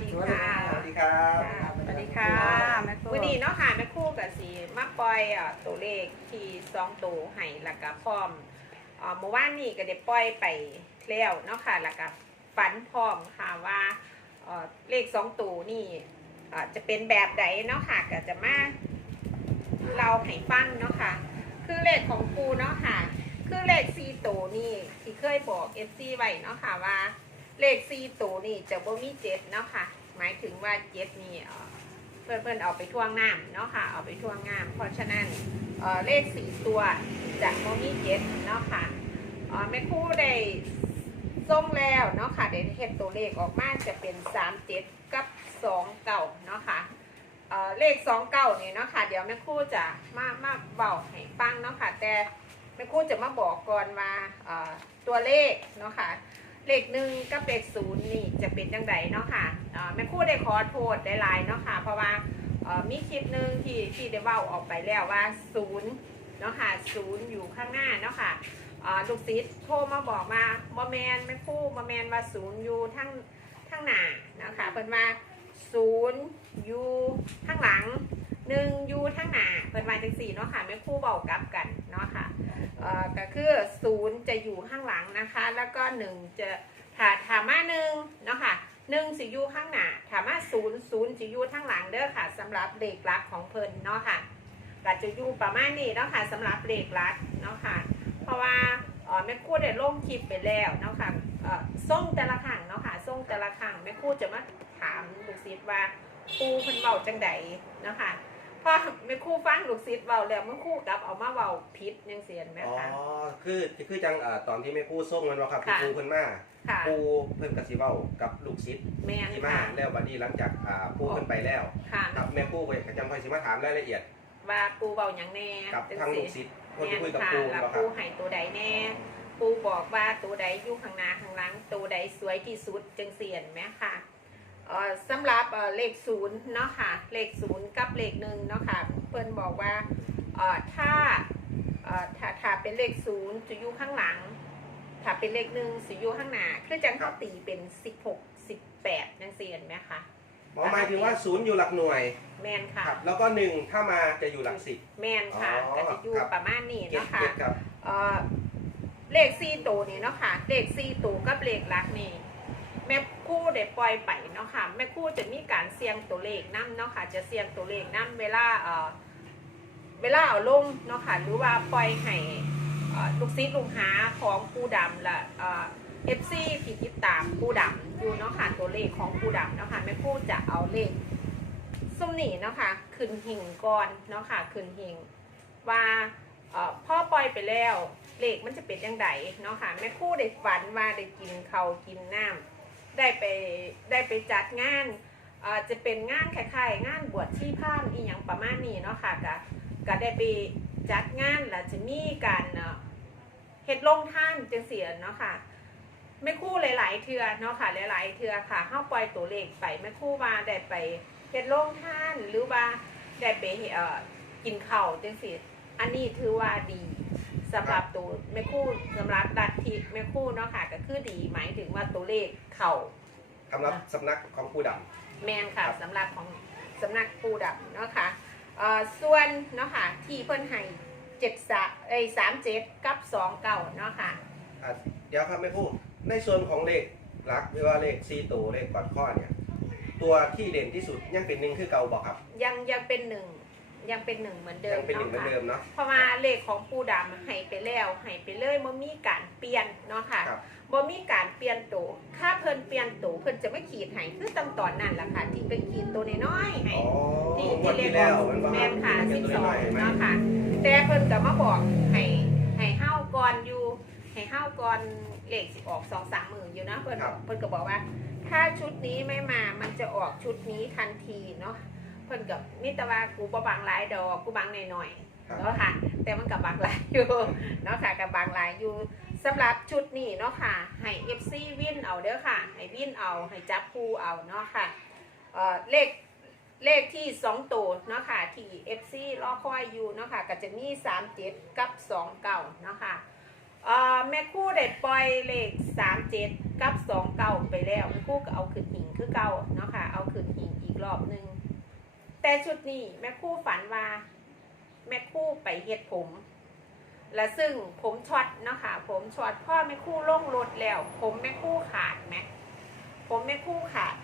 ดีสวัสดีค่ะครับสวัสดีครับค่ะสวัสดีค่ะแม่ครูวันนี้เนาะค่ะแม่ครูกับสีมาปล่อยอะตัวเลขที่สองตัวให้แล้วก็พร้อมเอ่อเมื่อวานนี้ก็ได้ปล่อยไปแล้วเนาะค่ะแล้วก็ฝันพร้อมค่ะว่าเอ่อเลขสองตัวนี่เอ่อจะเป็นแบบใดเนาะค่ะก็จะมาเราให้ฟังเนาะค่ะ คือเลขของครูเนาะค่ะ คือเลขซีตัวนี่ที่เคยบอกเอฟซีไว้เนาะค่ะว่า เลขซีตัวนี่จะบ่มีเจ็ดเนาะค่ะ หมายถึงว่าเจ็ดนี่เพื่อนเพื่อนเอาไปท่วงน้ำเนาะค่ะ เอาไปท่วงน้ำเพราะฉะนั้นเเลขสี่ตัวจะบ่มีเจ็ดเนาะค่ะเอ่อแม่ครู่ได้ส่งแล้วเนาะค่ะเดี๋ยวเฮ็ดตัวเลขออกมาจะเป็นสามเจ็ดกับสองเก่าเนาะค่ะเเลขสองเก่านี่เนาะค่ะ เดี๋ยวแม่ครู่จะมามาเบาให้ฟังเนาะค่ะ แต่แม่ครู่จะมาบอกก่อนว่าตัวเลขเนาะค่ะ เลขหนึ่งกับเลขศูนย์นี่จะเป็นจังไดเนาะค่ะเอ่อแม่คู่ได้ขอโทษได้ลายเนาะค่ะ เพราะว่ามีคลิปหนึ่งที่ที่ได้ว้าออกไปแล้วว่าศูนย์เนาะค่ะศูนย์อยู่ข้างหน้าเนาะค่ะเอ่อลูกศิษย์โทรมาบอกมาบอแมนแม่คู่บอแมนว่าศูนย์อยู่ทั้งทั้งหน้านะคะเพิ่นว่าศูนย์อยู่ข้างหลังหนึ่งอยู่ทั้งหน้าเพิ่นว่าจังสี่เนาะค่ะแม่คู่เบากลับกันเนาะค่ะเอ่อ ก็คือศูนย์จะอยู่ข้างหลังนะคะ แล้วก็หนึ่งจะถาถามาหนึ่งเนาะค่ะหนึ่งสิอยู่ข้างหน้าถามาศูนย์ศูนย์จะอยู่ข้างหลังเด้อค่ะสำหรับเลขลักของเพิ่นเนาะค่ะก็จะอยู่ประมาณนี้เนาะค่ะสำหรับเลขลักเนาะค่ะ เพราะว่าแม่คู่ได้ลงคลิปไปแล้วเนาะค่ะเอ่อส่งแต่ละครั้งเนาะค่ะส่งแต่ละครั้งแม่คู่จะมาถามลูกศิษย์ว่าครูเพิ่นเว้าจังใดเนาะค่ะ พอแม่ครู่ฟังลูกศิษย์เว้าแล้วแม่ครู่กลับเอามาเว้าผิดจังซี่เห็นไหมอ๋อคะ คือคือจังเอ่อตอนที่แม่ครู่ส่งมันว่าครับค่ะ ครูเพิ่นมาค่ะครูเพิ่นกับสิเว้ากับลูกศิษย์แม่นที่มาค่ะแล้วบัดนี้หลังจากอ่าครูเพิ่นไปแล้วค่ะครับแม่ครู่ก็จำค่อยสิมาถามรายละเอียดว่าปูเบาอย่างแน่กับจังทางสิลูกศิษย์คนแม่ที่นคุยกับค่ะครูแล้วเนาะคปูรับให้ตัวใดแน่ปูบอกว่าตัวใดอยู่ข้างหน้าข้างหลังตัวใดสวยที่สุดจังเสียนไหมค่ะเอ่อ สำหรับเอ่อเลขศูนย์เนาะค่ะ เลขศูนย์กับเลขหนึ่งเนาะค่ะ เพิ่นบอกว่าเอ่อถ้าเอ่อถ้าถ้าเป็นเลขศูนย์จะอยู่ข้างหลัง ถ้าเป็นเลขหนึ่งสิอยู่ข้างหน้าคือจังเขาตีเป็นสิบหกสิบแปดจังเสียนไหมคะหมอหมายถึงว่าศูนย์อยู่หลักหน่วย แม่นค่ะครับแล้วก็หนึ่งถ้ามาจะอยู่หลักสิบแม่นค่ะอ๋อก็จะอยู่ครับประมาณนี้เก็ตเนาะค่ะเก็ตครับเอ่อเลขสี่ตัวนี่เนาะค่ะ เลขสี่ตัวกับเลขหลักนี่แม่ครู่ได้ ปล่อยไปเนาะค่ะแม่คู่จะมีการเสี่ยงตัวเลขนํเนาะค่ะจะเสี่ยงตัวเลขนํเวลาเอ่อเวลาเอาลงเนาะค่ะหรือว่าปล่อยให้ลูกศิษย์ลูกหาของปูดำและเอฟซีที่ติดตามปูดำอยู่เนาะค่ะตัวเลขของปูดำเนาะค่ะแม่คู่จะเอาเลขซุ่มนี่เนาะค่ะขึ้นหิ่งก่อนเนาะค่ะขึ้นหิ่งว่าอพ่อปล่อยไปแล้วเลขมันจะเป็นยังไงเนาะค่ะแม่คู่ได้ฝันว่าได้กินเขากินน้ำ ได้ไปได้ไปจัดงานอ่อจะเป็นงานคล้ายๆงานบวชที่พามอีหยังประมาณนี้เนาะค่ะก็ก็ได้ไปจัดงานแล้วจะมีการเฮ็ดลงท่านจังเสียเนาะค่ะแม่คู่หลาย ๆ เทือเนาะค่ะหลาย ๆ เทือค่ะเฮาปล่อยตัวเลขไปแม่ครู่ว่าได้ไปเฮ็ดลงท่านหรือว่าได้ไปเอ่อกินข้าวจังซี่อันนี้ถือว่าดี สำหรับตัวแม่คู่สำหรับดัตทิแม่คู่เนาะค่ะก็คือดีหมายถึงว่าตัวเลขเข่าสำหรับสำนักของครูดแมนค่ะครับสำหรับของสำนักปูดับเนาะค่ะเอ่อส่วนเนาะค่ะที่เพิ่นให้เจ็ดสาไอ้สามเจ็ดกับสองเก่าเนาะค่ะำอะเดี๋ยวครับแม่ครู่ในส่วนของเลขหลักหรือว่าเลขซีตัวเลขกอดข้อเนี่ย ตัวที่เด่นที่สุดยังเป็นหนึ่งคือเก่าบอกครับ ยังยังเป็นหนึ่ง ยังเป็นหนึ่งเหมือนเดิยัมงเป็นหนึ่งเหมือนเนาะค่ะเดิมเนาะ เพราะว่าเลขของปูดำให้ไปแล้วให้ไปเลยบ่มีการเปลี่ยนเนาะค่ะครับ บ่มีการเปลี่ยนตัวถ้าเพิ่นเปลี่ยนตัวเพิ่นจะไม่ขีดให้คือตั้งตอนนั้นล่ะค่ะ ที่เป็นขีดตัวน้อยๆให้อ๋อที่งวที่ดเรียที่กแล้วว่ามันว่าแม่นค่ะเขียนตัวน้อยๆไหม12เนาะค่ะ แต่เพิ่นก็มาบอกให้ให้เฮาก่อนอยู่ให้เฮาก่อนเลขสิออก2-3มื้ออยู่นะเพิ่นครับเพิ่นก็บอกว่า ถ้าชุดนี้ไม่มามันจะออกชุดนี้ทันทีเนาะ เพิ่นก็มีแต่ว่ากูบ่บางหลายดอกกูบางหน่อยๆครับเนาะค่ะ แต่มันกับบางหลายอยู่เนาะค่ะกับบางหลายอยู่สำหรับชุดนี้เนาะค่ะให้ FC วินเอาเด้อค่ะให้วินเอาให้จับคู่เอาเนาะค่ะเอ่อเลขเลขที่2ตัวเนาะค่ะที่ FC รอคอยอยู่เนาะค่ะก็จะมี37กับ29เนาะค่ะเอ่อแม่ครู่ได้ปล่อยเลข37กับ29ไปแล้วแม่ครู่ก็เอาขึ้นหิงคือเก่าเนาะค่ะเอาขึ้นหิงอีกรอบหนึ่ง แต่ชุดนี้แม่ครู่ฝันว่า แม่ครู่ไปเฮ็ดผม และซึ่งผมช็อตเนาะค่ะผมช็อตพ่อแม่ครู่ล่งรถแล้ว ผมแม่ครู่ขาดไหมผมแม่ครู่ขาด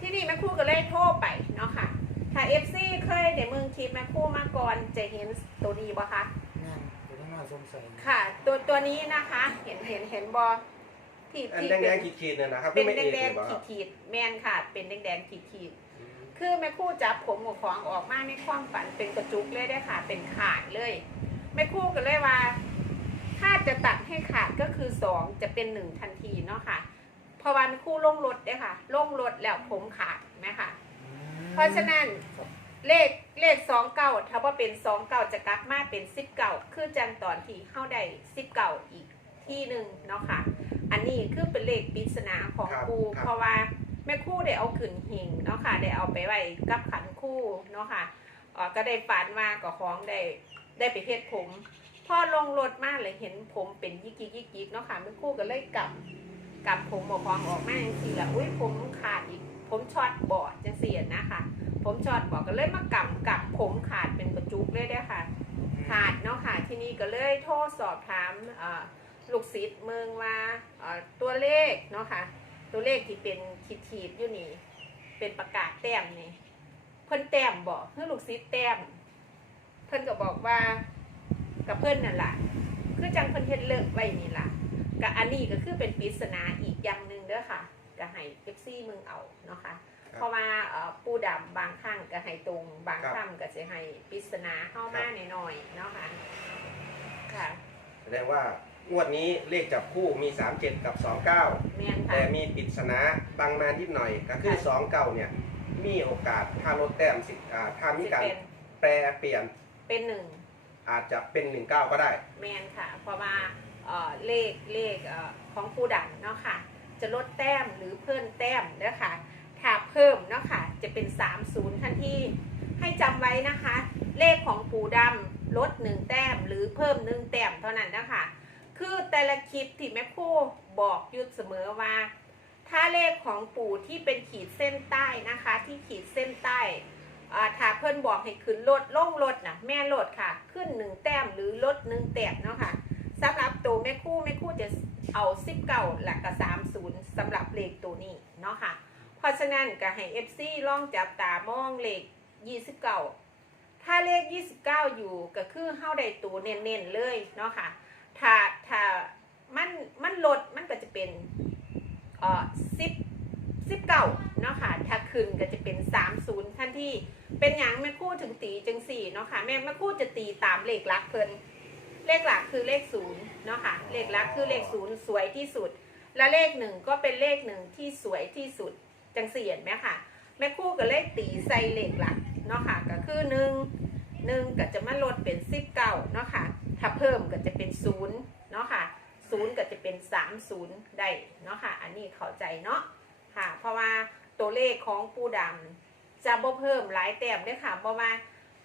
ที่นี่แม่ครู่ก็เลยโทรไปเนาะค่ะถ้าเอฟซีเคยได้เมืองคลิปแม่ครู่มาก่อนจะเห็นตัวนี้บ่คะนั่นตัวนี้น่าสงสัยค่ะ ตัวตัวนี้นะคะ เห็นเห็นเห็นบอที่อันที่แดเป็นงๆขีดๆเนี่ยนะครับเป็นไม่แดเองแดงเห็นบ่ครับขีดๆแมนค่ะ เป็นแดงแดงขีดขีดๆ คือแม่ครู่จับผมกับของออกมาในความฝันเป็นกระจุกเลยได้อค่ะ เป็นขาดเลยแม่ครู่ก็เลยว่า ถ้าจะตัดให้ขาดก็คือสองจะเป็นหนึ่งทันทีเนาะค่ะเพราะว่าแม่ครู่ลงรถได้อค่ะลงรถแล้วผมขาดไหมคะเพราะฉะนั้นเลขเลขสองเก้าถ้าว่าเป็นสองเก้าจะกลับมาเป็นสิบเก้าคือจังตอนที่เข้าได้สิบเก้าอีกที่หนึ่งเนาะค่ะ อันนี้คือเป็นเลขปริศนาของครับครูครับ เพราะว่า แม่คู่ได้เอาขึ้นหิงเนาะค่ะได้เอาไปไว้กับขันคู่เนาะค่ะอ่อก็ได้ฝันว่ากับของได้ได้ไปเฮ็ดผมพ่อลงรถมาเลยเห็นผมเป็นยิกยิกยิกยิกเนาะค่ะแม่คู่ก็เลยกลับกลับผมบอกของออกมาจังซี่ละอุ้ยผมขาดอีกผมช็อตบอดจังซี่นะคะผมช็อตบอกก็เลยมากำกับผมขาดเป็นกระจุกเลยเด้ค่ะ ขาดเนาะค่ะที่นี่ก็เลยโทรสอบถามลูกศิษย์เมืองว่าตัวเลขเนาะค่ะ ตัวเลขที่เป็นขีดขีดๆอยู่นี่ เป็นประกาศแต้มนี่เพิ่นแต้มบอกเพื่อลูกศิษย์แต้ม เพิ่นก็บอกว่ากับเพิ่นนั่นแหละคือจังเพิ่นเฮ็ดเลิกไว้นี่ล่ะกับอันนี้ก็คือเป็นปริศนาอีกอย่างหนึ่งเด้อค่ะก็ให้เอฟซีมึงเอาเนาะค่ะเพราะว่าเอ่อปูดำบางครั้งก็ให้ตรงบางครั้งก็จะให้ปริศนาเข้ามาหน่อยๆเนาะค่ะค่ะแสดงว่า งวดนี้เลขจับคู่มี 37 กับ 29 แม่นแต่ค่ะมีปริศนาบางมานิดหน่อย ก็คือ ค่ะ 2 เก่าเนี่ย มีโอกาสถ้าลดแต้มสิอ่าถ้ามีสิการเป็นแปรเปลี่ยนเป็นหนึ่งอาจจะเป็น 19 ก็ได้ แมนค่ะ เพราะว่าเอ่อเลขเลขเอ่อของปูดำเนาะค่ะ จะลดแต้มหรือเพิ่มแต้มเด้อค่ะถ้าเพิ่มเนาะค่ะ จะเป็น 30 ทันทีให้จำไว้นะคะ เลขของปูดำลด 1 แต้มหรือเพิ่ม 1 แต้มเท่านั้นนะคะ คือแต่ละคลิปที่แม่ครูบอกอยุดเสมอว่า ถ้าเลขของปู่ที่เป็นขีดเส้นใต้นะคะ ที่ขีดเส้นใต้าถ้าเพื่อนบอกให้ขึ้นลดลงลดนะแม่ลดค่ะ ขึ้นหนึ่งแต้มหรือลดหนึ่งแต้มเนาะค่ะสำหรับตัวแม่คู่แม่คู่จะเอาสิบเก้าหลักกับสามศูนย์สำหรับเลขตัวนี้เนาะค่ะ เพราะฉะนั้นก็ให้เอฟซีลองจับตามองเลขยี่สิบเก้าถ้าเลขยี่สิบเก้าอยู่ก็คือเข้าได้ตัวเน้นๆเลยเนาะค่ะ ถ้าถ้ามันมันลดมันก็จะเป็นเอ่อสิบสิบเก้าเนาะค่ะถ้าขึ้นก็จะเป็นสามศูนย์ทันทีเป็นอย่างแม่คู่ถึงตีจังสี่เนาะค่ะแม่แม่คู่จะตีตามเลขหลักเพิ่นเลขหลักคือเลขศูนย์เนาะค่ะเลขหลักคือเลขศูนย์สวยที่สุด และเลขหนึ่งก็เป็นเลขหนึ่งที่สวยที่สุดจังสี่เห็นไหมค่ะแม่คู่กับเลขตีใส่เลขหลักเนาะค่ะก็คือหนึ่งหนึ่งก็จะมาลดเป็นสิบเก้าเนาะค่ะ ถ้าเพิ่มก็จะเป็นศูนย์เนาะค่ะศูนย์ก็จะเป็นสามศูนย์ได้เนาะค่ะ อันนี้เข้าใจเนาะค่ะ เพราะว่าตัวเลขของปูดำจะบ่เพิ่มหลายแต้มเด้วยค่ะเพราะว่า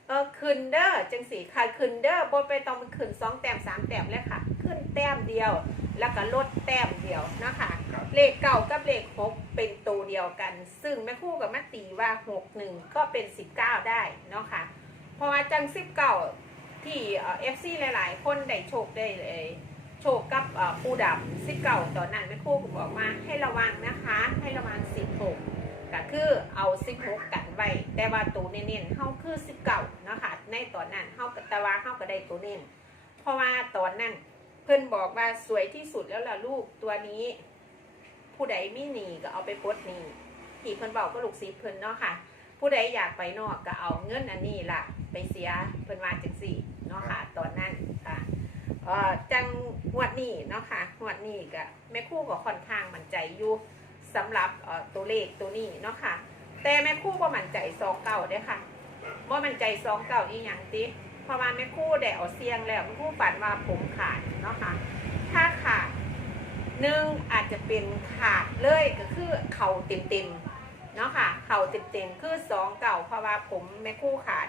เออขึ้นเด้อจังสีค่ะขึ้นเด้อบ่ไปต้องมันขึ้นสองแต้มสามแต้มเลยค่ะ ขึ้นแต้มเดียว แล้วก็ลดแต้มเดียวเนาะค่ะครับเลขเก่ากับเลขหกเป็นตัวเดียวกัน ซึ่งแม่ครู่กับแม่ตีว่าหกหนึ่งก็เป็นสิบเก้าได้เนาะค่ะเพราะว่าจังสิบเก้า ที่เอฟซีหลาย ๆ คนได้โชคได้เลยโชคกับอูดำสิบเก้าตอนนั้นแม่ครู่ก็บอกว่าให้ระวังนะคะ ให้ระวังสิบหกก็คือเอาสิบหกกันไว้แต่ว่าตัวเน้นๆเฮาคือสิบเก้านะคะในตอนนั้นเฮากับตะวาเฮาก็ได้ตัวเน้นเพราะว่าตอนนั้นเพื่อนบอกว่าสวยที่สุดแล้วล่ะลูกตัวนี้ ผู้ใดไมีหนีก็เอาไปปลดหนีที่เพื่อนบอกก็ลูกศิษย์เพื่อนเนาะค่ะ ผู้ใดอยากไปนอกก็เอาเงินอันนี้ล่ะ ไปเสียเพื่อนว่าจังสี่เนาะค่ะตอนนั้นค่ะเอ่อจังงวดนี้เนาะค่ะงวดนี้ก็แม่ครู่ก็ค่อนข้างมั่นใจอยู่สำหรับเอ่อตัวเลขตัวนี้เนาะค่ะ แต่แม่ครู่ก็มั่นใจสองเก่าเด้อค่ะว่ามั่นใจสองเก่าอีหยังติเพราะว่าแม่ครู่ได้เอาเสียงแล้วแม่ครู่ฝันว่าผมขาดเนาะค่ะ ถ้าขาดหนึ่งอาจจะเป็นขาดเลยก็คือเข่าเต็ม เนาะค่ะเข่าเต็มเต็มๆคือสองเก่าเพราะว่าผมแม่คู่ขาด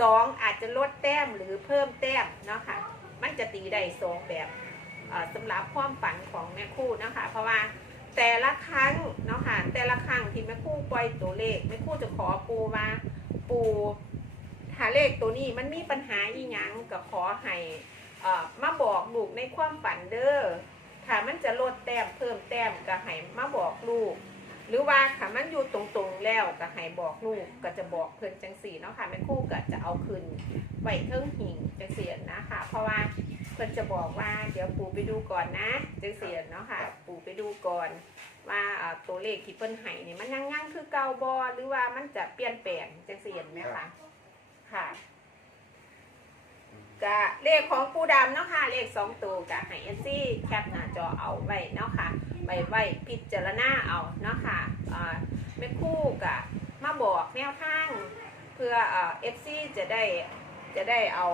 สองอาจจะลดแต้มหรือเพิ่มแต้มเนาะค่ะมันจะตีได้สองแบบสำหรับความฝันของแม่คู่เนาะค่ะเพราะว่าแต่ละครั้งเนาะค่ะแต่ละครั้งที่แม่คู่ปล่อยตัวเลขแม่คู่จะขอปูว่าปูถ้าเลขตัวนี้มันมีปัญหาอีหยังก็ขอให้มาบอกลูกในความฝันเด้อถ้ามันจะลดแต้มเพิ่มแต้มก็ให้มาบอกลูก หรือว่าถ้ามันอยู่ตรงๆแล้วก็ให้บอกลูกก็จะบอกเพิ่นจังสี่เนาะค่ะแม่ครู่ก็จะเอาคืนไว้เทิงหิ่งจังเสียนะคะเพราะว่าเพิ่นจะบอกว่าเดี๋ยวปู่ไปดูก่อนนะจังเสียเนาะค่ะ ปู่ไปดูก่อนว่าอ่าตัวเลขที่เพิ่นให้นี่มันยังยังคือเก่าบ่หรือว่ามันจะเปลี่ยนแปลงจังเสียไหมคะค่ะ กะเลขของปู่ดำเนาะค่ะเลขสองตัวกะให้เอซี่แคปหน้าจอเอาไว้เนาะค่ะไว้ไว้พิจารณาเอาเนาะค่ะอ่าแม่คู่กะมาบอกแนวทางเพื่อเอฟซีจะได้จะได้เอา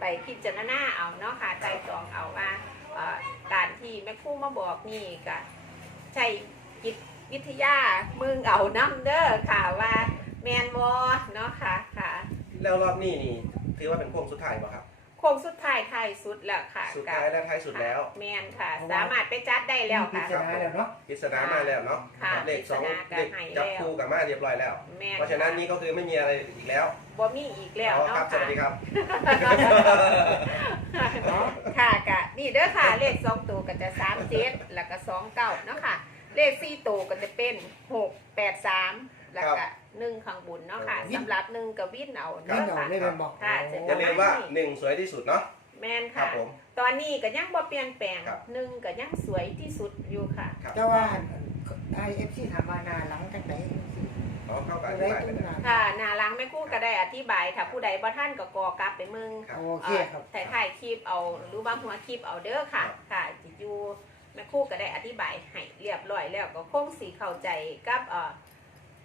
ไปพิจารณาเอาเนาะค่ะใจตองเอาว่าการที่แม่คู่มาบอกนี่ก็ใช้จิตวิทยามึงเอาน้ำเด้อค่ะว่าแมนบอเนาะค่ะค่ะ แล้วรอบนี้นี่ถือว่าเป็นโค้งสุดท้ายป่ะครับ โค้งสุดท้ายท้ายสุดแล้วค่ะสุดท้ายและท้ายสุดแล้ว แมนค่ะ สามารถไปจัดได้แล้วพิค่ะจารณาแล้วเนาะพิศนามาแล้วเนาะค่ะเลขสองปริศนาก็เลขให้จับแล้วคู่กับมาเรียบร้อยแล้วแมนเพราะฉะนั้นนี่ก็คือไม่มีอะไรอีกแล้วบ่มีอีกแล้วอ๋อเนาะครับสค่ะวัสดีครับค่ะกะนี่เด้อค่ะเลขสองตัวก็จะสามเจ็ดแล้วก็สองเก้าเนาะค่ะ เลขสี่ตัวก็จะเป็นหกแปดสามแล้วก็ หนึ่งข้างบนเนาะค่ะวิ่งสำหรับหนึ่งกับวิ่นเอานี่เนาะเราค่ะ ได้เป็นบอกค่ะเสร็จอย่าลืมว่าหนึ่งสวยที่สุดเนาะ แมนครัค่ะ บผมตอนนี้ก็ยังบ่เปลี่ยนแปลงครับ หนึ่งก็ยังสวยที่สุดอยู่ค่ะ ครับแต่ว่าไอเอฟซีถามมานาหลังจังไหนอ๋อเข้ากับอได้ธิบายตุ้ไปนนะนานค่ะหนาหลังแม่กู้ก็ได้อธิบายค่ะผู้ใดบ่ท่านก็กอกลับไปมึงครับโอเคครับถ่ายถ่ายคลิปเอาหรือว่าหัวคลิปเอาเด้อค่ะ ครับ ค่ะจิจูแม่ครู่ก็ได้อธิบายให้เรียบร้อยแล้วก็คงสีเข้าใจกับเอ่อ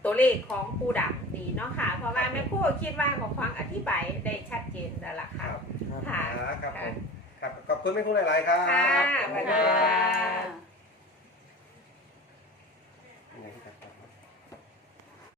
ตัวเลขของปูดำดีเนาะค่ะ เพราะว่าแม่ครู่คิดว่าของควางอธิบายได้ชัดเจนแล้วล่ะคค่ะรับค่ะอ่าครับผมครับขอบคุณแม่ครูหลาย ๆ ครับ ค่ะสวัสดีค่ะ ค่ะ